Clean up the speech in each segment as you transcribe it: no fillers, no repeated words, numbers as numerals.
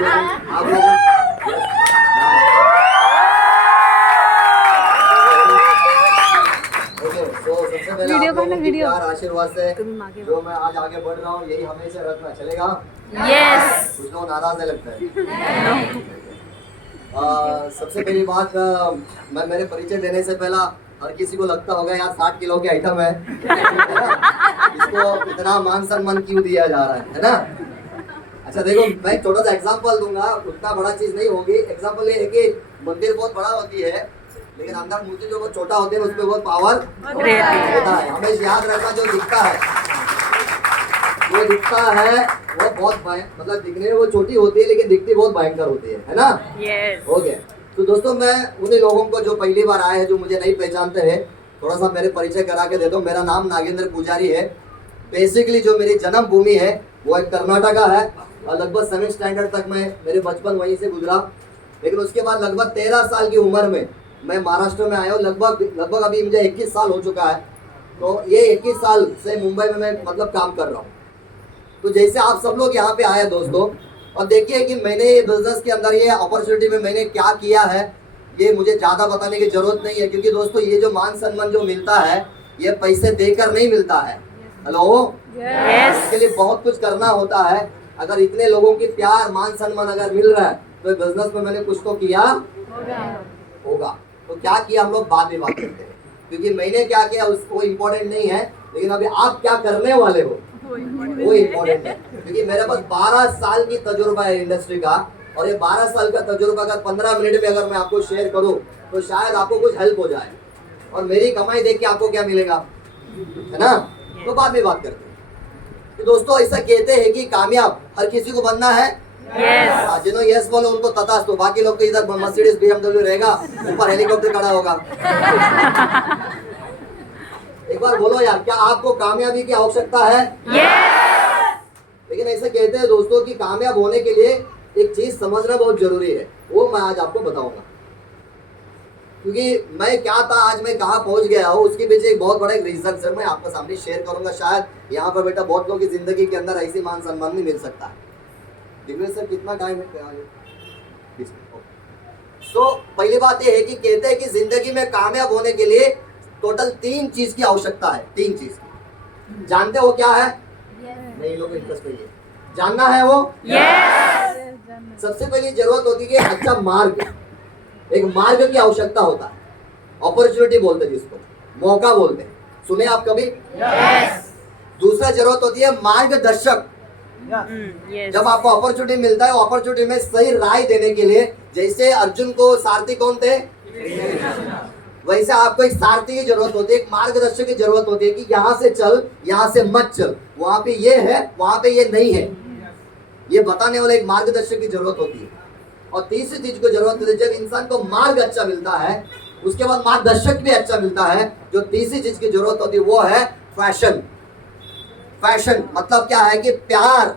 आप ओके, तो सबसे पहले आप लोगों की प्यार आशीर्वाद से जो मैं आज आगे बढ़ रहा हूँ यही हमेशा रखना चलेगा। यस। कुछ लोग नाराज है लगता है। सबसे पहली बात, मैं मेरे परिचय देने से पहला हर किसी को लगता होगा यार 60 किलो के आइटम है इसको इतना मान सम्मान क्यों दिया जा रहा है ना। अच्छा देखो, मैं छोटा सा एग्जांपल दूंगा, उतना बड़ा चीज नहीं होगी। एग्जांपल ये है कि मंदिर बहुत बड़ा होती है लेकिन अंदर मूर्ति जो बहुत छोटा होती है उसमें बहुत पावर होता है। हमें याद रखना, जो दिखता है वो बहुत मतलब दिखने में वो छोटी होती है लेकिन दिखती बहुत भयंकर होती है ना। यस। ओके, तो दोस्तों मैं उन्हीं लोगों को जो पहली बार आए हैं, जो मुझे नहीं पहचानते हैं, थोड़ा सा मेरे परिचय करा के देता हूँ। मेरा नाम नागेंद्र पुजारी है। बेसिकली जो मेरी जन्मभूमि है वो एक कर्नाटका है और लगभग 7th स्टैंडर्ड तक मेरे बचपन वहीं से गुजरा। लेकिन उसके बाद लगभग 13 साल की उम्र में मैं महाराष्ट्र में आया हूँ। लगभग अभी मुझे 21 साल हो चुका है। तो ये 21 साल से मुंबई में मैं मतलब काम कर रहा हूँ। तो जैसे आप सब लोग यहाँ पे आए दोस्तों, और देखिए कि मैंने ये बिजनेस के अंदर ये अपॉर्चुनिटी में मैंने क्या किया है, ये मुझे ज़्यादा बताने की जरूरत नहीं है, क्योंकि दोस्तों ये जो मान सम्मान जो मिलता है ये पैसे देकर नहीं मिलता है। हेलो, इसके लिए बहुत कुछ करना होता है। अगर इतने लोगों की प्यार मान सम्मान अगर मिल रहा है तो बिजनेस में मैंने कुछ तो किया होगा। तो क्या किया हम लोग बाद में बात करते हैं, क्योंकि मैंने क्या किया उसको इम्पोर्टेंट नहीं है, लेकिन अभी आप क्या करने वाले हो वो इम्पोर्टेंट है। क्योंकि मेरे पास 12 साल की तजुर्बा है इंडस्ट्री का, और ये 12 साल का तजुर्बा अगर 15 मिनट में अगर मैं आपको शेयर करूं तो शायद आपको कुछ हेल्प हो जाए, और मेरी कमाई देख के आपको क्या मिलेगा, है ना। तो बाद में बात करते हैं। तो दोस्तों ऐसा कहते हैं कि कामयाब हर किसी को बनना है। यस। जिन्होंने यस बोलो उनको तथास्तु, तो बाकी लोग को इधर मर्सिडीज BMW रहेगा, ऊपर हेलीकॉप्टर खड़ा होगा। एक बार बोलो यार, क्या आपको कामयाबी की आवश्यकता है? लेकिन ऐसे कहते हैं दोस्तों कि कामयाब होने के लिए एक चीज समझना बहुत जरूरी है, वो मैं आज आपको बताऊंगा। क्योंकि मैं क्या था, आज मैं कहाँ पहुंच गया हूँ, उसके पीछे एक बहुत बड़ा एक रीजन सर मैं आपके सामने शेयर करूंगा। शायद यहाँ पर बेटा बहुत लोगों की जिंदगी के अंदर ऐसी मान सम्मान नहीं मिल सकता। दिव्य सर कितना टाइम है? तो पहली बात यह है कि कहते हैं कि जिंदगी में कामयाब होने के लिए टोटल 3 चीज की आवश्यकता है। 3 चीज की जानते हो क्या है? नहीं, लोग इंटरेस्ट नहीं है, जानना है वो। सबसे पहली जरूरत होती है अच्छा मार्ग, एक मार्ग की आवश्यकता होता है। अपॉर्चुनिटी बोलते हैं जिसको, मौका बोलते हैं, सुने आप कभी? दूसरा जरूरत होती है मार्गदर्शक। जब आपको अपॉर्चुनिटी मिलता है, अपॉर्चुनिटी में सही राय देने के लिए, जैसे अर्जुन को सारथी कौन थे, वैसे आपको एक सारथी की जरूरत होती है, एक मार्गदर्शक की जरूरत होती है कि यहाँ से चल, यहाँ से मत चल, वहां पे ये है, वहां पे ये नहीं है, ये बताने वाला एक मार्गदर्शक की जरूरत होती है। और तीसरी चीज को जरूरत होती है, जब इंसान को मार्ग अच्छा मिलता है उसके बाद मार्गदर्शक भी अच्छा मिलता है, जो तीसरी चीज की जरूरत होती है वो है फैशन। फैशन मतलब क्या है कि प्यार,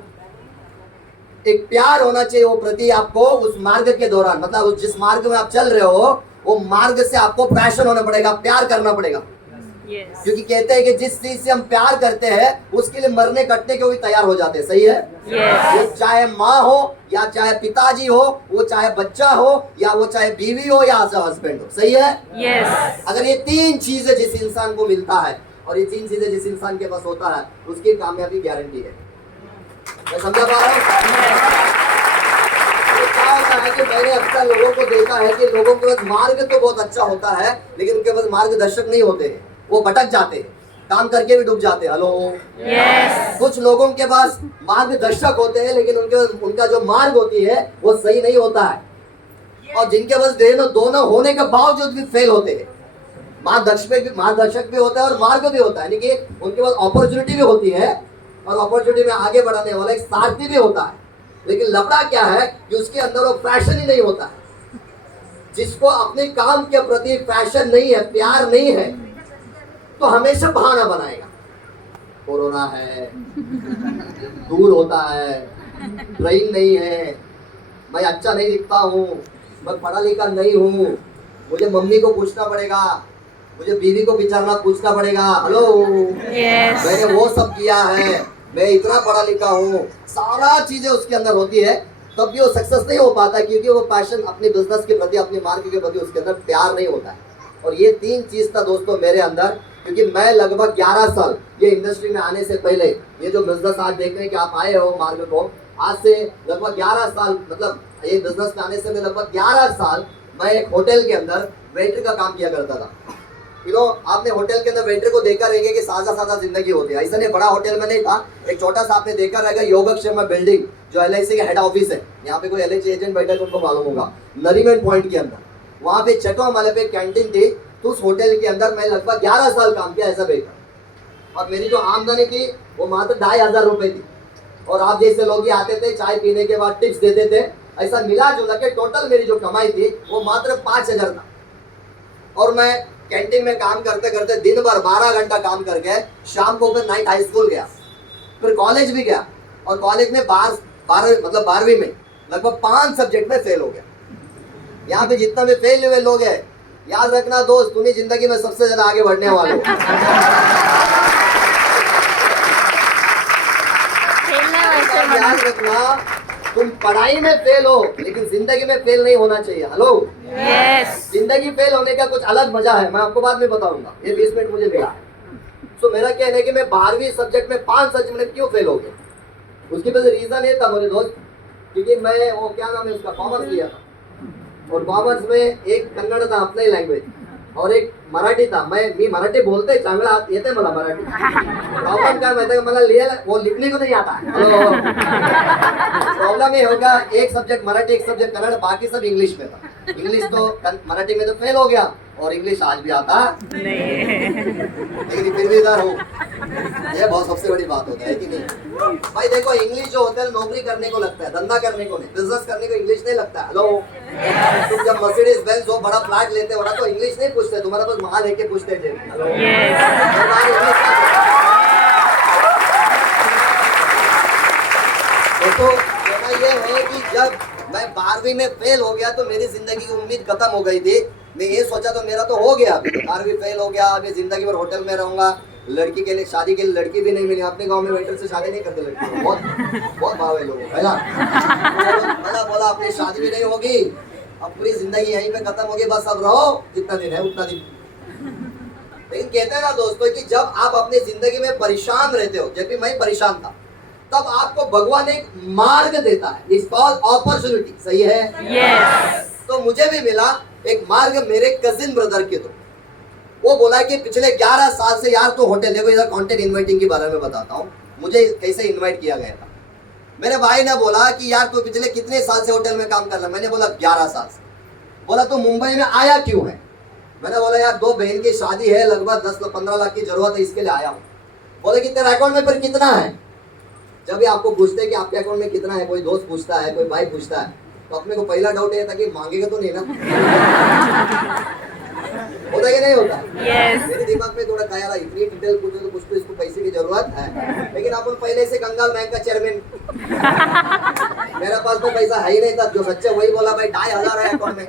एक प्यार होना चाहिए वो प्रति आपको उस मार्ग के दौरान, मतलब जिस मार्ग में आप चल रहे हो वो मार्ग से आपको पैशन होना पड़ेगा, प्यार करना पड़ेगा। क्योंकि कहते हैं कि जिस चीज से हम प्यार करते हैं उसके लिए मरने कटने के भी तैयार हो जाते हैं। सही है? वो चाहे माँ हो या चाहे पिताजी हो, वो चाहे बच्चा हो या वो चाहे बीवी हो या हस्बैंड हो। सही है? अगर ये 3 चीजें जिस इंसान को मिलता है और ये 3 चीजें जिस इंसान के पास होता है उसकी कामयाबी गारंटी है। मैं समझा पा रहा हूँ? क्या होता है कि मैंने अक्सर लोगों को देखा है कि लोगों के पास मार्ग तो बहुत अच्छा होता है लेकिन उनके पास मार्गदर्शक नहीं होते हैं, वो भटक जाते हैं, काम करके भी डूब जाते हैं। हेलो, कुछ लोगों के पास मार्गदर्शक होते हैं लेकिन उनका जो मार्ग होती है वो सही नहीं होता है, और जिनके पास दोनों होने के बावजूद भी फेल होते हैं। मार्गदर्शक भी होता है और मार्ग भी होता है, यानी कि उनके पास अपॉर्चुनिटी भी होती है और अपॉर्चुनिटी में आगे बढ़ाने वाला एक सारथी भी होता है। लेकिन लफड़ा क्या है कि उसके अंदर वो पैशन ही नहीं होता है। जिसको अपने काम के प्रति पैशन नहीं है, प्यार नहीं है, तो हमेशा बहाना बनाएगा। कोरोना है, दूर होता है, ट्रेन नहीं है, मैं अच्छा नहीं दिखता हूँ, मैं पढ़ा लिखा नहीं हूँ, मुझे मम्मी को पूछना पड़ेगा, मुझे बीवी को विचारना पूछना पड़ेगा। हेलो, मैंने वो सब किया है, मैं इतना पढ़ा लिखा हूँ, सारा चीजें उसके अंदर होती है। तब भी वो सक्सेस नहीं हो पाता, क्योंकि वो पैशन अपने बिजनेस के प्रति, अपने मार्केट के प्रति उसके अंदर प्यार नहीं होता है। और ये 3 चीज था दोस्तों मेरे अंदर, क्योंकि मैं लगभग 11 साल ये इंडस्ट्री में आने से पहले, ये जो बिजनेस आज देख रहे हैं कि आप आए हो मार्केट को, आज से लगभग 11 साल, मतलब ये बिजनेस में आने से मैं लगभग 11 साल मैं एक होटल के अंदर वेटर का काम किया करता था। आपने होटल के अंदर वेटर को देखा रहेगा कि सादा सादा जिंदगी होती है, ऐसा नहीं, बड़ा होटल में नहीं था, एक छोटा सा आपने देखा रहेगा योगक्षेम बिल्डिंग जो LIC के हेड ऑफिस है, यहाँ पे कोई LIC एजेंट बैठा है तो उनको मालूम होगा, नरीमन पॉइंट के अंदर, वहाँ पे चटवा माले पे कैंटीन थी। तो उस होटल के अंदर मैं लगभग 11 साल काम किया ऐसा वेटर, और मेरी जो आमदनी थी वो मात्र 2,500 रुपए थी। और आप जैसे लोग ही आते थे, चाय पीने के बाद टिप्स देते थे, ऐसा मिला जुला के टोटल मेरी जो कमाई थी वो मात्र 5,000 था। और मैं कैंटीन में काम करते करते दिन भर 12 घंटा काम करके शाम को फिर नाइट हाई स्कूल गया, फिर कॉलेज भी गया, और कॉलेज में 12वीं में लगभग 5 सब्जेक्ट में फेल हो गया। यहाँ पे जितना भी फेल हुए लोग हैं, याद रखना दोस्त, तुम्हें जिंदगी में सबसे ज्यादा आगे बढ़ने वाले हो। याद रखना, तुम पढ़ाई में फेल हो लेकिन जिंदगी में फेल नहीं होना चाहिए। Hello, yes. जिंदगी फेल होने का कुछ अलग मजा है, मैं आपको बाद में बताऊंगा, ये 20 मिनट मुझे मिला। तो मेरा कहना है कि मैं 12वीं सब्जेक्ट में 5 सब्जेक्ट में क्यों फेल हो गया, उसके पीछे रीजन ये था मेरे दोस्त, क्योंकि मैं वो क्या नाम है उसका, कॉमर्स लिया था, और कॉमर्स में एक कन्नड़ था अपना ही लँग्वेज, और एक मराठी था। मी मराठी बोलते चांगला येते मला मराठी, प्रॉब्लेम काय माहिती मला लिहायला वो लिखने को नहीं आता। प्रॉब्लम ये होगा, एक सब्जेक्ट मराठी, एक सब्जेक्ट कन्नड़, बाकी सब इंग्लिश में था। इंग्लिश तो मराठी में तो फेल हो गया, और इंग्लिश आज भी आता लेकिन फिर भी इधर हो, ये बहुत सबसे बड़ी बात होता है कि नहीं भाई। देखो, इंग्लिश जो होता है नौकरी करने को लगता है, धंधा करने को नहीं, बिजनेस करने को इंग्लिश नहीं लगता है। हेलो, तुम जब मर्सिडीज बेंज हो बड़ा फ्लैट लेते हो ना, तो इंग्लिश नहीं पूछते, तुम्हारे पास माल है के पूछते थे। तो कहना ये है कि जब मैं 12वीं में फेल हो गया तो मेरी जिंदगी की उम्मीद खत्म हो गई थी। मैं ये सोचा तो मेरा तो हो गया, 12वीं फेल हो गया, अभी जिंदगी भर होटल में रहूंगा, लड़की के लिए, शादी के लिए लड़की भी नहीं मिली। अपने गांव में वेटर से शादी नहीं करते लड़की को, बहुत भाव है लोगों का। बोला अपनी शादी भी नहीं होगी, अब पूरी जिंदगी यहीं पे खत्म होगी, बस अब रहो जितना दिन है उतना दिन। लेकिन कहते हैं ना दोस्तों कि जब आप अपनी जिंदगी में परेशान रहते हो, जब भी मैं परेशान था, तब आपको भगवान एक मार्ग देता है, इट्स कॉल्ड अपॉर्चुनिटी। सही है? यस। तो मुझे भी मिला एक मार्ग मेरे कजिन ब्रदर के थ्रू। वो बोला कि पिछले 11 साल से यार तो होटल, देखो इधर कंटेंट इनवाइटिंग के बारे में बताता हूँ, मुझे कैसे इनवाइट किया गया था। मेरे भाई ने बोला कि यार तू पिछले कितने साल से होटल में काम कर रहा है? मैंने बोला 11 साल से। बोला तो मुंबई में आया क्यों है? मैंने बोला यार 2 बहन की शादी है, लगभग 10-15 लाख की जरूरत है, इसके लिए आया हूँ। बोले कि तेरे अकाउंट में फिर कितना है? जब भी आपको पूछते हैं कि आपके अकाउंट में कितना है, कोई दोस्त पूछता है, कोई भाई पूछता है, तो अपने को पहला डाउट ये था कि मांगेगा तो नहीं ना। होता कि नहीं होता? Yes. मेरे दिमाग में थोड़ा ख्याल आया, इतनी डिटेल पूछे तो कुछ तो इसको पैसे की जरूरत है। लेकिन अपन पहले से कंगाल बैंक का चेयरमैन, मेरे पास तो पैसा है ही नहीं था। जो सच्चे वही बोला भाई 2,500 है अकाउंट में।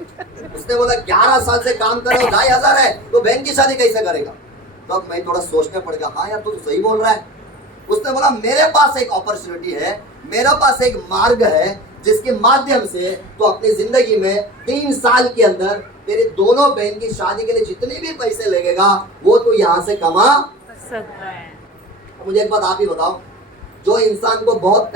उसने बोला 11 साल से काम कर रहे हो, 2,500 है तो बहन की शादी कैसे करेगा? तो अब मैं थोड़ा सोचने पड़ गया, हाँ यार तू सही बोल रहा है। उसने बोला मेरे पास एक अपॉर्चुनिटी है, मेरे पास एक मार्ग है जिसके माध्यम से तो अपनी जिंदगी में 3 साल के अंदर तेरे दोनों बहन की शादी के लिए जितने भी पैसे लगेगा वो तो यहाँ से कमा सकता है। मुझे एक बात आप ही बताओ, जो इंसान को बहुत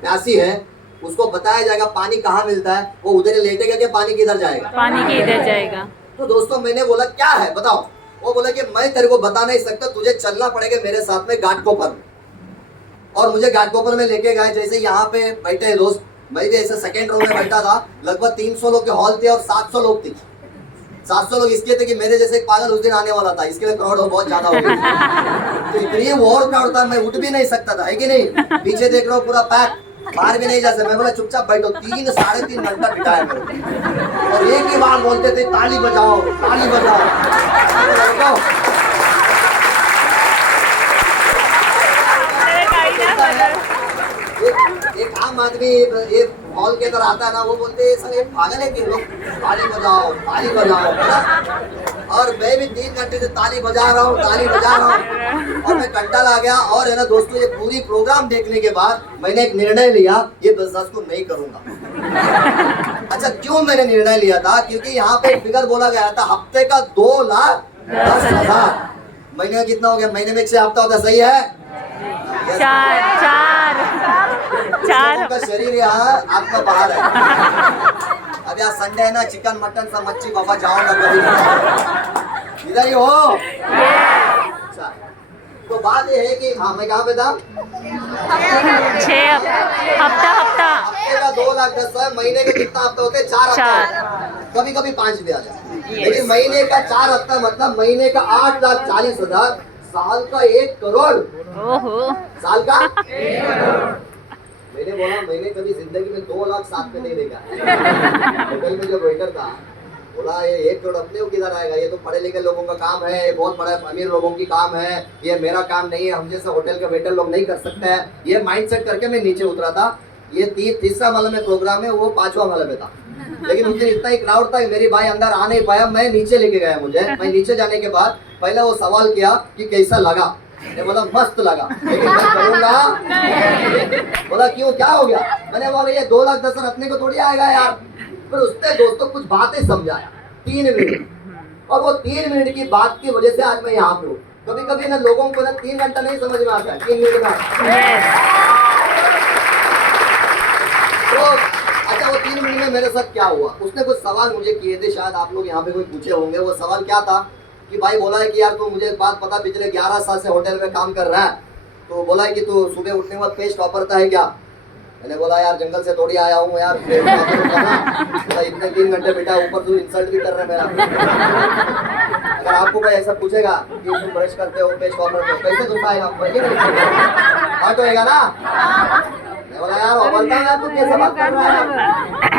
प्यासी है उसको बताया जाएगा पानी कहाँ मिलता है, वो उधर ही लेटेगा कि पानी किधर जाएगा? पानी किधर जाएगा? तो दोस्तों मैंने बोला क्या है बताओ? वो बोला कि मैं तेरे को बता नहीं सकता, तुझे चलना पड़ेगा मेरे साथ में घाटकोपर में। और मुझे घाटकोपर में लेके गए, जैसे यहाँ पे बैठे हैं दोस्त, मैं भी ऐसे सेकंड रो में बैठा था, लगभग 300 लोग के हॉल थे और 700 लोग थे। 700 लोग इसके थे कि मेरे जैसे एक पागल उस दिन आने वाला था, इसके लिए क्राउड बहुत ज्यादा हो गई। तो इतनी और क्राउड था, मैं उठ भी नहीं सकता था, है कि नहीं? पीछे देख रहा हूँ पूरा पैक, बाहर भी नहीं जा सकता। मैं बोला चुपचाप बैठो। 3-3.5 घंटा बिठाया मेरे को, और एक ही बार बोलते थे ताली बजाओ ताली बजाओ। एक आम आदमी ये हॉल के अंदर आता है ना, वो बोलते हैं सब ये पागल है कि लोग ताली बजाओ है ना? और मैं भी 3 घंटे से ताली बजा रहा हूँ और मैं कंटाल आ गया। और है ना दोस्तों, ये पूरी प्रोग्राम देखने के बाद मैंने एक निर्णय लिया, ये बिजनेस को नहीं करूंगा। अच्छा, क्यों मैंने निर्णय लिया था? क्योंकि यहाँ पे फिगर बोला गया था हफ्ते का 2,10,000। महीने का कितना हो गया? महीने में 6 हफ्ता होता, सही है? चार का शरीर यहाँ आपका बाहर है। अब यार संडे है ना, चिकन मटन सब मच्छी बाबा जाऊंगा कभी इधर ही हो। अच्छा, तो बात ये है कि हाँ, मैं कहाँ पे था? हफ्ता हफ्ते का 2,10,000, महीने के कितना हफ्ता होते हैं? 4 हफ्ता, कभी कभी 5 भी आ जाए। लेकिन महीने का 4 हफ्ता मतलब महीने का 8,40,000, साल का 1 करोड़। ओहो, साल का 1 करोड़। मैंने बोला मैंने कभी जिंदगी में 2 लाख साथ में नहीं देखा। होटल में जो वेटर था बोला ये 1 करोड़ अपने को किधर आएगा, ये तो पढ़े लिखे लोगों का काम है, ये बहुत बड़ा अमीर लोगों की काम है, ये मेरा काम नहीं है, हम जैसे होटल के वेटर लोग नहीं कर सकते हैं। ये माइंड सेट करके मैं नीचे उतरा था। ये तीसरा माला में प्रोग्राम है, वो 5वां माला में था। लेकिन उस दिन इतना ही क्राउड था कि मेरी भाई अंदर आ नहीं पाया, मैं नीचे लेके गया। मैं नीचे जाने के बाद पहले वो सवाल किया कि कैसा लगा। मैंने बोला मस्त लगा, लेकिन मैं करूंगा। बोला क्यों, क्या हो गया? मैंने बोला ये 2,10,000 अपने को थोड़ी आएगा यार। फिर उसने दोस्तों कुछ बातें समझाया 3 मिनट, और वो 3 मिनट की बात की वजह से आज मैं यहाँ पे हूँ। कभी कभी ना लोगों को ना 3 घंटा नहीं समझ में आता है, 3 मिनट का। तो अच्छा, वो 3 मिनट में मेरे साथ क्या हुआ? उसने कुछ सवाल मुझे किए थे, शायद आप लोग यहाँ पे कोई पूछे होंगे। वो सवाल क्या था कि भाई बोला है कि यार तू, मुझे एक बात पता, पिछले 11 साल से होटल में काम कर रहा है, तो बोला है कि तू सुबह उठने के बाद पेस्ट वापरता है क्या? मैंने बोला यार जंगल से थोड़ी आया हूँ यार, बोला इतने 3 घंटे बेटा, ऊपर तू इंसल्ट भी कर रहा है मेरा। अगर आपको कोई ऐसा पूछेगा कि तुम ब्रश करते हो, पेस्ट वापरते हो, कैसे तुम आएगा? हट होएगा ना। मैं बोला यार वापरता हूँ यार, तू कैसे बात कर रहा है?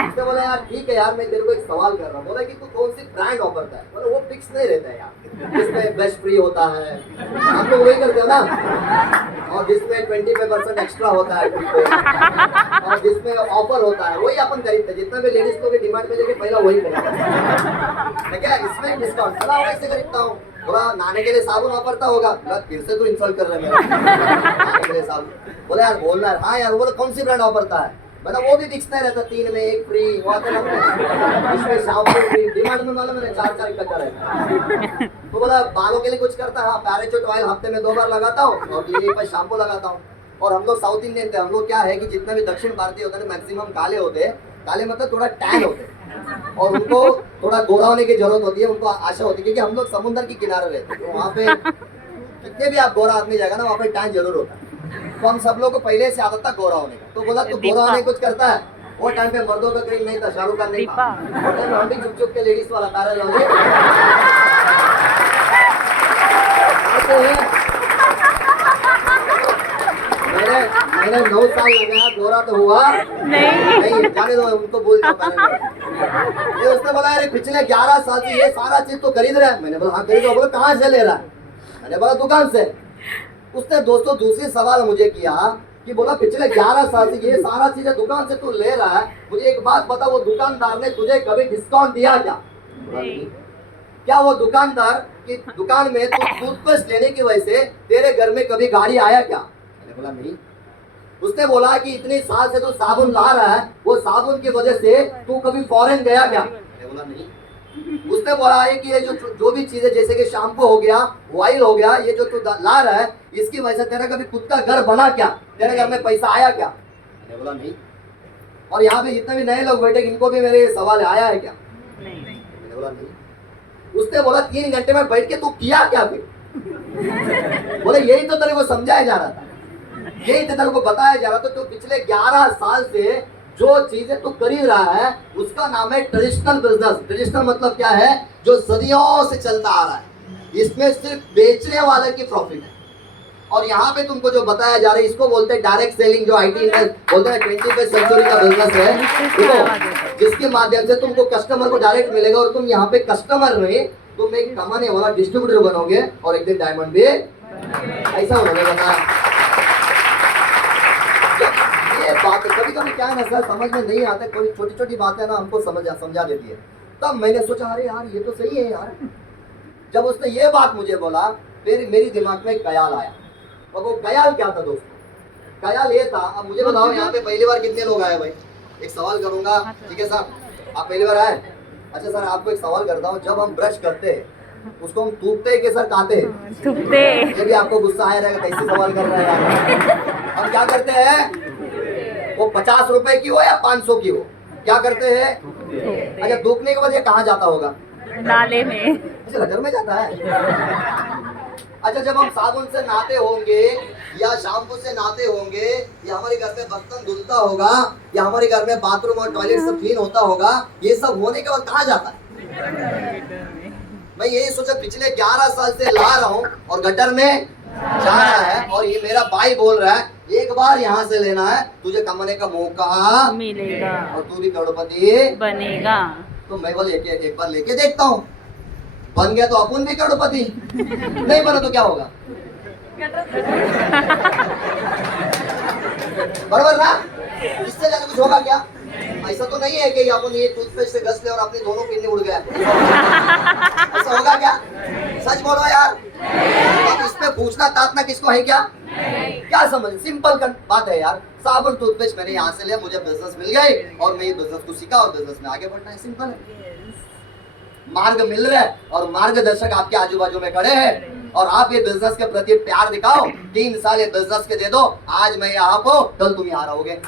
उसने बोला यार ठीक है यार, मैं तेरे को एक सवाल कर रहा हूँ। बोला कि तू कौन सी ब्रांड वापरता है? बोला वो फिक्स नहीं रहता है यार, जिसमें ब्रश फ्री होता है, हम लोग वही करते हो ना, और जिसमें 25% एक्स्ट्रा होता है, और जिसमें ऑफर होता है वही अपन खरीदते हैं। जितना भी लेडीज को भी डिमांड मिलेगी पहला वही खरीदते। क्या इसमें डिस्काउंट? बोला वैसे खरीदता हूँ। बोला नहाने के लिए साबुन वापरता होगा? बोला फिर से तू इंसल्ट कर रहा है मेरा, नहाने के लिए साबुन। बोला यार बोलना है। हाँ यार। बोला कौन सी ब्रांड वापरता है? मतलब वो भी बिकता रहता, 3 में 1 फ्री, इसमें शैम्पू फ्री, डिमांड में मालूम है 4 इकट्ठा रहता। तो बोला बालों के लिए कुछ करता है? हाँ, पैराचूट ऑयल हफ्ते में 2 बार लगाता हूँ, और क्लिनिक पर शैम्पू लगाता हूँ। और हम लोग साउथ इंडियन थे, हम लोग क्या है कि जितना भी दक्षिण भारतीय होते हैं मैक्सिमम काले होते हैं। काले मतलब थोड़ा टैन होते हैं, और उनको थोड़ा गोरा होने की जरूरत होती है। उनको आशा होती है क्योंकि हम लोग समुद्र के किनारे रहते हैं, तो वहाँ पे कितने भी आप गोरा आदमी जाएगा ना, वहाँ पे टैन जरूर होता है। तो हम सब लोग को पहले से आदत था गोरा होने का। तो बोला तू गोरा होने कुछ करता है? वो टाइम पे मर्दों का क्रीम नहीं था, शाहरुख खान नहीं था। वो टाइम हम भी चुप चुप के लेडीज वाला पैरल मैंने 9 साल लगाया, गोरा तो हुआ नहीं, जाने दो उनको, बोल दो। ये उसने बोला अरे पिछले 11 साल से ये सारा चीज तो खरीद रहा है। मैंने बोला हाँ खरीद रहा। बोला कहाँ से ले रहा है? मैंने बोला दुकान से। उसने दोस्तों दूसरी सवाल मुझे किया कि बोला पिछले 11 साल से ये सारा चीजें दुकान से तू ले रहा है, मुझे एक बात बता, वो दुकानदार ने तुझे कभी डिस्काउंट दिया क्या? क्या वो दुकानदार की दुकान में तू टूथपेस्ट लेने की वजह से तेरे घर में कभी गाड़ी आया क्या? मैंने बोला नहीं। उसने बोला कि इतने साल से तू साबुन ला रहा है, वो साबुन की वजह से तू कभी फॉरेन गया क्या? मैंने बोला नहीं। उसने बोला है कि ये जो भी चीजें जैसे कि शैम्पू हो गया, ऑयल हो गया, ये जो तू ला रहा है, इसकी वजह से तेरा कभी खुद का घर बना क्या? तेरे घर में पैसा आया क्या? मैंने बोला नहीं। और यहाँ पे जितने भी नए लोग बैठे इनको भी मेरे सवाल आया है क्या? मैंने बोला नहीं। उसने बोला 3 घंटे में बैठ के तू किया क्या फिर? बोले यही तो तेरे को समझाया जा रहा था, यही तो तेरे को बताया जा रहा था। तो पिछले 11 साल से जो चीजें तू खरीद रहा है उसका नाम है ट्रेडिशनल बिजनेस। ट्रेडिशनल मतलब क्या है? जो सदियों से चलता आ रहा है। इसमें सिर्फ बेचने वाले की प्रॉफिट है। और यहाँ पे तुमको जो बताया जा रहा है इसको बोलते हैं डायरेक्ट सेलिंग, जो IT में बोलते हैं 21वीं सेंचुरी का बिजनेस है, देखो, जिसके माध्यम से तुमको कस्टमर को डायरेक्ट मिलेगा, और तुम यहाँ पे कस्टमर में तुम एक कमाने वाला डिस्ट्रीब्यूटर बनोगे, और एक दिन डायमंड भी ऐसा उन्होंने बताया। बात कभी कभी क्या है ना सर, समझ में नहीं आता, कोई छोटी छोटी बातें ना हमको समझा देती है। तब मैंने सोचा अरे यार ये तो सही है यार, जब उसने ये बात मुझे बोला, फिर मेरी दिमाग में एक ख्याल आया। और वो ख्याल क्या था दोस्तों? ख्याल ये था, अब मुझे बताओ यहाँ पे पहली बार कितने लोग आए भाई? एक सवाल करूंगा, ठीक है साहब, आप पहली बार आए? अच्छा सर, आपको एक सवाल करता हूँ, जब हम ब्रश करते हैं उसको हम थूकते हैं कि सर खाते हैं? थूकते। ये भी आपको गुस्सा आया रहेगा, कैसे सवाल कर रहे हैं यार। हम क्या करते हैं, वो 50 रुपए की हो या 500 की हो, क्या करते हैं? अच्छा, थूकने के बाद ये कहाँ जाता होगा? नाले में। अच्छा, गटर में जाता है। अच्छा, जब हम साबुन से नहाते होंगे या शैम्पू से नहाते होंगे या हमारे घर में बर्तन धुलता होगा या हमारे घर में बाथरूम और टॉयलेट सब क्लीन होता होगा, ये सब होने के बाद कहाँ जाता है? मैं यही सोचा, पिछले 11 साल से ला रहा हूँ और गटर में जा रहा है, और ये मेरा भाई बोल रहा है एक बार यहाँ से लेना है, तुझे कमाने का मौका मिलेगा और तू भी करोड़पति बनेगा। तो मैं बोले एक बार लेके देखता हूँ, बन गया तो अपन भी करोड़पति, नहीं बना तो क्या होगा? बराबर ना? इससे ज्यादा कुछ होगा क्या? ऐसा तो नहीं है कि अपन ये टूथपेस्ट से घस ले और अपनी दोनों पिन्नी उड़ गया। ऐसा होगा क्या? सच बोलो यार। अब इसमें पूछना तातना किसको है क्या? क्या समझ, सिंपल बात है यार। साबुन टूथपेस्ट मैंने यहाँ से लिया, मुझे बिजनेस मिल गई और मैं ये बिजनेस को सीखा और बिजनेस में आगे बढ़ना है, सिंपल है। मार्ग मिल रहा है और मार्गदर्शक आपके आजू बाजू में खड़े हैं और आप ये बिजनेस के प्रति प्यार दिखाओ। 3 साल ये बिजनेस के दे दो, आज मैं यहाँ हो, कल तुम यहाँ रहोगे।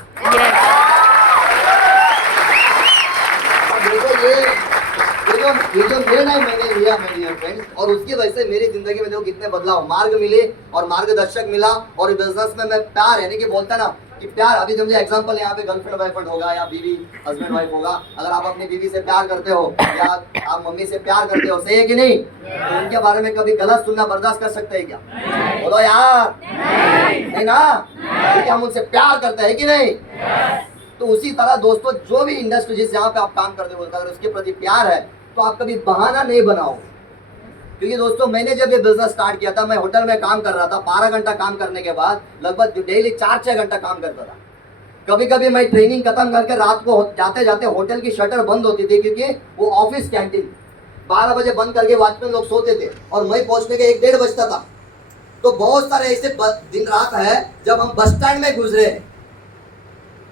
ये जो निर्णय मैंने लिया मेरे फ्रेंड्स, और उसकी वजह से मेरी जिंदगी में देखो कितने बदलाव, मार्ग मिले और मार्गदर्शक मिला, और बिजनेस में मैं प्यार, यानी कि बोलता ना कि प्यार, अभी जो मुझे एग्जांपल यहाँ पे गर्लफ्रेंड वाइफेंड होगा या बीवी हस्बैंड वाइफ होगा, अगर आप अपनी बीवी से प्यार करते हो या आप मम्मी से प्यार करते हो, सही है कि नहीं? तो उनके बारे में कभी गलत सुनना बर्दाश्त कर सकते हैं क्या? बोलो यार, नहीं ना? क्योंकि हम उनसे प्यार करते हैं कि नहीं? तो उसी तरह दोस्तों, जो भी इंडस्ट्री जिस जहाँ पे आप काम करते हो, अगर उसके प्रति प्यार है तो आप कभी बहाना नहीं बनाओ। क्योंकि दोस्तों, मैंने जब ये बिजनेस स्टार्ट किया था, मैं होटल में काम कर रहा था, 12 घंटा काम करने के बाद लगभग डेली 4-6 घंटा काम करता था। कभी कभी मैं ट्रेनिंग खत्म करके रात को जाते जाते होटल की शटर बंद होती थी, क्योंकि वो ऑफिस कैंटीन 12 बजे बंद करके वॉचमैन लोग सोते थे और मैं पहुंचने के 1-1:30 बजता था। तो बहुत सारे ऐसे दिन रात है जब हम बस स्टैंड में गुजरे,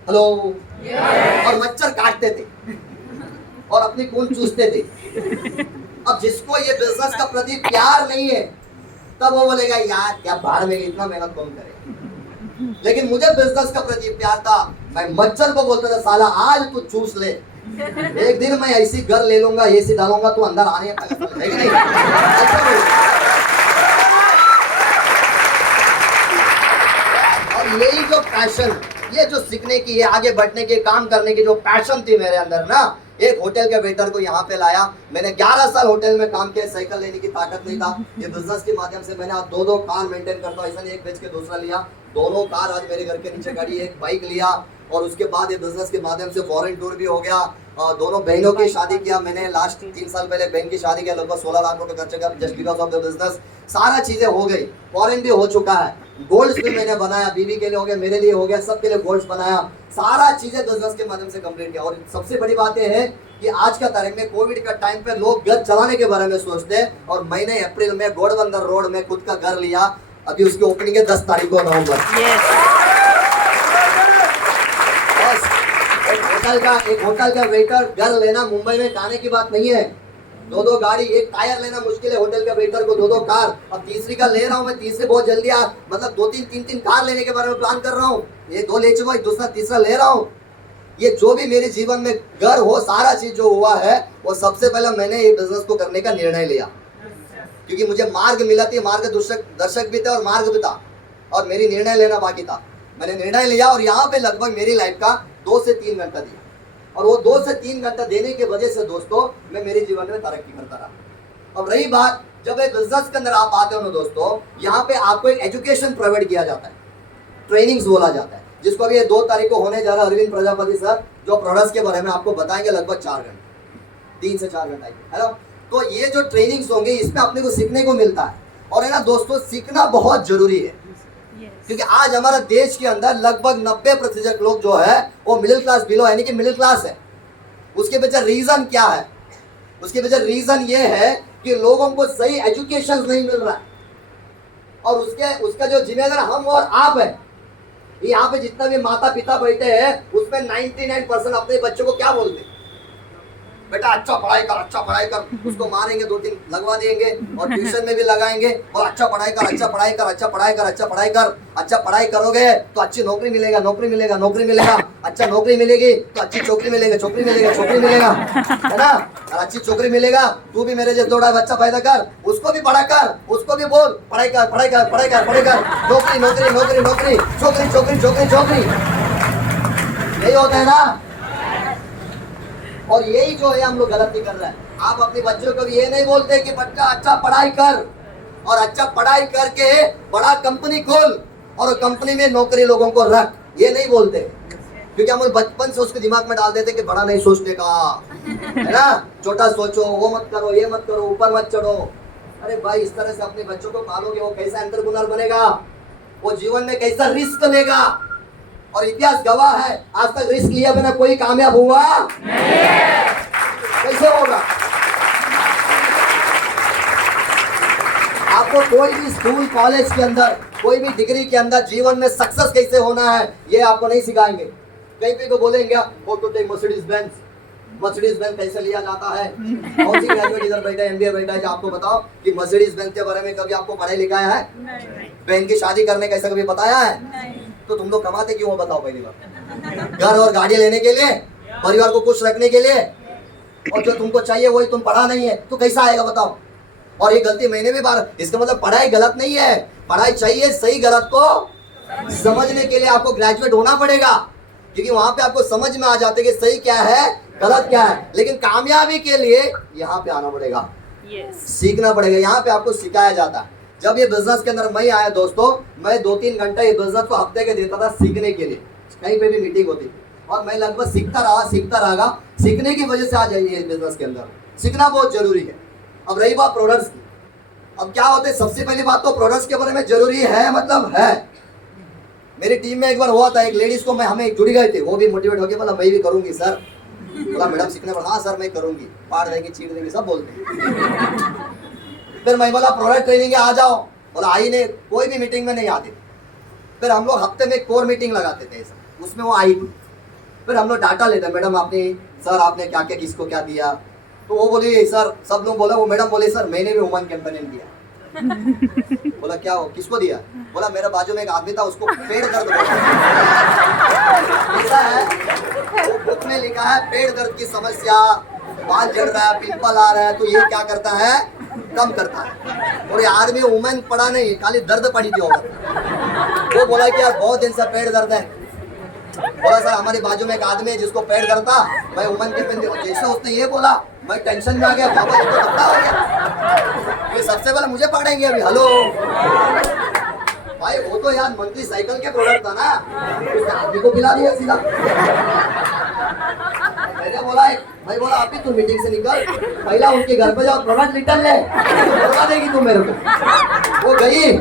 हेलो, और मच्छर काटते थे और अपनी खून चूसते थे। अब जिसको ये बिजनेस का प्रति प्यार नहीं है, तब वो बोलेगा यार क्या बाहर में इतना मेहनत कौन करे। लेकिन मुझे बिजनेस का प्रति प्यार था। मैं मच्छर को बोलता था, साला आज तू चूस ले, एक दिन मैं ऐसी घर ले लूंगा, एसी डालूंगा, तू अंदर आने है कि नहीं? और यही जो पैशन, ये जो सीखने की, ये आगे बढ़ने के, काम करने की जो पैशन थी मेरे अंदर ना, एक होटल के वेटर को यहाँ पे लाया। मैंने 11 साल होटल में काम किया, साइकिल लेने की ताकत नहीं था। ये बिजनेस के माध्यम से मैंने आज 2-2 कार मेंटेन करता हूँ, ऐसा नहीं एक बेच के दूसरा लिया, दोनों कार आज मेरे घर के नीचे गाड़ी, एक बाइक लिया। और उसके बाद ये बिजनेस के माध्यम से फॉरेन टूर भी हो गया। दोनों बहनों की शादी किया मैंने, लास्ट 3 साल पहले बहन की शादी किया, लगभग 16 लाख रुपए खर्च किया just because of the business. सारा चीजें हो गई, फॉरेन भी हो चुका है, गोल्ड्स भी मैंने बनाया, बीवी के लिए हो गया, मेरे लिए हो गया, सबके लिए गोल्ड्स बनाया, सारा चीजें बिजनेस के माध्यम से कंप्लीट किया। और सबसे बड़ी बात यह है कि आज का तारीख में कोविड का टाइम पे लोग घर चलाने के बारे में सोचते हैं, और मैंने अप्रैल में घोड़बंदर रोड में खुद का घर लिया, अभी उसकी ओपनिंग है 10 तारीख को नवंबर। एक होटल का वेटर घर लेना मुंबई में खाने की बात नहीं है। 2-2 गाड़ी, एक टायर लेना मुश्किल है होटल का वेटर को, 2-2 कार, अब तीसरी का ले रहा हूँ मैं, तीसरे बहुत जल्दी मतलब 2-3 कार लेने के बारे में प्लान कर रहा हूँ। ये 2 ले चुका, दूसरा तीसरा ले रहा हूँ। ये जो भी मेरे जीवन में घर हो, सारा चीज जो हुआ है, वो सबसे पहले मैंने ये बिजनेस को करने का निर्णय लिया, क्योंकि मुझे मार्ग मिला थी, मार्गदर्शक भी थे और मार्ग भी था, और मेरी निर्णय लेना बाकी था। मैंने निर्णय लिया और यहाँ पे लगभग मेरी लाइफ का 2 से 3 घंटा दिया, और वो 2 से 3 घंटा देने की वजह से दोस्तों मैं मेरे जीवन में तरक्की करता रहा। अब रही बात, जब एक बिजनेस के अंदर आप आते हो ना दोस्तों, यहाँ पे आपको एक एजुकेशन प्रोवाइड किया जाता है, ट्रेनिंग्स बोला जाता है, जिसको अभी 2 तारीख को होने जा रहा है। अरविंद प्रजापति सर जो प्रोडक्ट्स के बारे में आपको बताएंगे, लगभग 4 घंटे, 3 से 4 घंटा है ना। तो ये जो ट्रेनिंग्स होंगे, इसमें अपने को सीखने को मिलता है, और है ना दोस्तों, सीखना बहुत जरूरी है, क्योंकि आज हमारा देश के अंदर लगभग 90% लोग जो है वो मिडिल क्लास बिलो, यानी कि मिडिल क्लास है। उसके पीछे रीजन क्या है? उसके पीछे रीजन ये है कि लोगों को सही एजुकेशन नहीं मिल रहा है, और उसका जो जिम्मेदार हम और आप है। यहाँ पे जितना भी माता पिता बैठे हैं उसमें 99% अपने बच्चों को क्या बोलते हैं, बेटा अच्छा पढ़ाई कर, उसको मारेंगे 2-3 लगवा देंगे और ट्यूशन में भी लगाएंगे, और अच्छा पढ़ाई कर, अच्छा पढ़ाई करोगे तो अच्छी नौकरी मिलेगा, अच्छा नौकरी मिलेगी तो अच्छी छोकरी मिलेगा, है ना, और अच्छी छोकरी मिलेगा तू भी मेरे जैसे दौड़ा बच्चा पैदा कर, उसको भी पढ़ा कर, उसको भी बोल पढ़ाई कर, नौकरी, छोकरी, यही होता है ना। और यही जो है हम लोग गलती कर रहे हैं। आप अपने बच्चों को भी ये नहीं बोलते कि बच्चा अच्छा पढ़ाई कर, और अच्छा पढ़ाई करके बड़ा कंपनी खोल और कंपनी में नौकरी लोगों को रख, ये नहीं बोलते, क्योंकि हम लोग बचपन से उसके दिमाग में डाल देते कि बड़ा नहीं सोचने का, है ना, छोटा सोचो, वो मत करो, ये मत करो, ऊपर मत चढ़ो। अरे भाई, इस तरह से अपने बच्चों को पालोगे, वो कैसा एंटरप्रेन्योर बनेगा, वो जीवन में कैसा रिस्क लेगा। और इतिहास गवाह है, आज तक रिस्क लिया बिना कोई कामयाब हुआ नहीं। कैसे होगा? आपको कोई भी स्कूल कॉलेज के अंदर, कोई भी डिग्री के अंदर जीवन में सक्सेस कैसे होना है ये आपको नहीं सिखाएंगे। कहीं पे को बोलेंगे मर्सिडीज बेंज कैसे लिया जाता है। कौन सी ग्रेजुएट इधर बैठा है, एमबीए बैठा है, जो आपको बताओ कि मर्सिडीज बेंज के बारे में कभी आपको पढ़ाई लिखाया है? बहन की शादी करने कैसे कभी बताया है? तो तुम लोग कमाते क्यों हो बताओ पहली बार? घर और गाड़ी लेने के लिए, परिवार को खुश रखने के लिए, और जो तुमको चाहिए वही तुम पढ़ा नहीं है तो कैसा आएगा बताओ। और ये गलती मैंने भी बार, इसका मतलब पढ़ाई गलत नहीं है, पढ़ाई चाहिए, सही गलत को समझने के लिए आपको ग्रेजुएट होना पड़ेगा, क्योंकि वहां पे आपको समझ में आ जाते कि सही क्या है गलत क्या है। लेकिन कामयाबी के लिए यहाँ पे आना पड़ेगा, सीखना पड़ेगा, यहाँ पे आपको सिखाया जाता है। जब ये बिजनेस के अंदर मैं आया दोस्तों, मैं 2-3 घंटे ये बिजनेस को हफ्ते के देता था सीखने के लिए, कहीं पे भी मीटिंग होती थी, और मैं लगभग सीखता रहा। सीखने की वजह से आ जाइए बिजनेस के अंदर सीखना बहुत जरूरी है। अब रही बात प्रोडक्ट्स की, अब क्या होते हैं, सबसे पहली बात तो प्रोडक्ट्स के बारे में जरूरी है, मतलब है। मेरी टीम में एक बार हुआ था, एक लेडीज को हमें जुड़ गए थे, वो भी मोटिवेट होकर बोला मैं भी करूंगी सर। बोला मैडम सीखने पर, हाँ सर मैं करूंगी, पाड़ देंगे, चीड़ देंगे, सब बोलते। फिर मैं बोला प्रोडक्ट ट्रेनिंग आ जाओ, बोला आई नहीं, कोई भी मीटिंग में नहीं आती। फिर हम लोग हफ्ते में कोर मीटिंग लगाते थे, उसमें वो आई थी। फिर हम लोग डाटा लेते, मैडम आपने क्या क्या किसको क्या दिया, तो वो बोली सर, सब लोग बोला, वो मैडम बोले सर मैंने भी वुमन कैंपेनिंग दिया। बोला क्या हो, किसको दिया? बोला मेरे बाजू में एक आदमी था, उसको पेट दर्द ऐसा है, वो बुक में लिखा है पेट दर्द की समस्या, बाल झड़ रहा है, पिंपल आ रहा है, तो ये क्या करता है, कम करता है। और ये आदमी वुमेन पढ़ा नहीं, खाली दर्द पड़ी थी होगा। वो बोला कि यार बहुत दिन से पेट दर्द है। बोला सर हमारी बाजू में एक आदमी है जिसको पेट दर्द था, मैं वुमेन के पेन, जैसे उसने ये बोला मैं टेंशन में आ गया, बाबा जी को धक्का हो गया, ये सबसे पहले मुझे पकड़ेंगे अभी। हेलो भाई, वो तो यार मंथली साइकिल के प्रोडक्ट था ना, उसने आदमी को खिला दिया सीधा। मैंने बोला भाई, बोला अभी तू मीटिंग से निकल, पहला उनके घर पे जाओ, प्रोडक्ट रिटर्न ले, तो करवा देगी तू मेरे को। वो गई,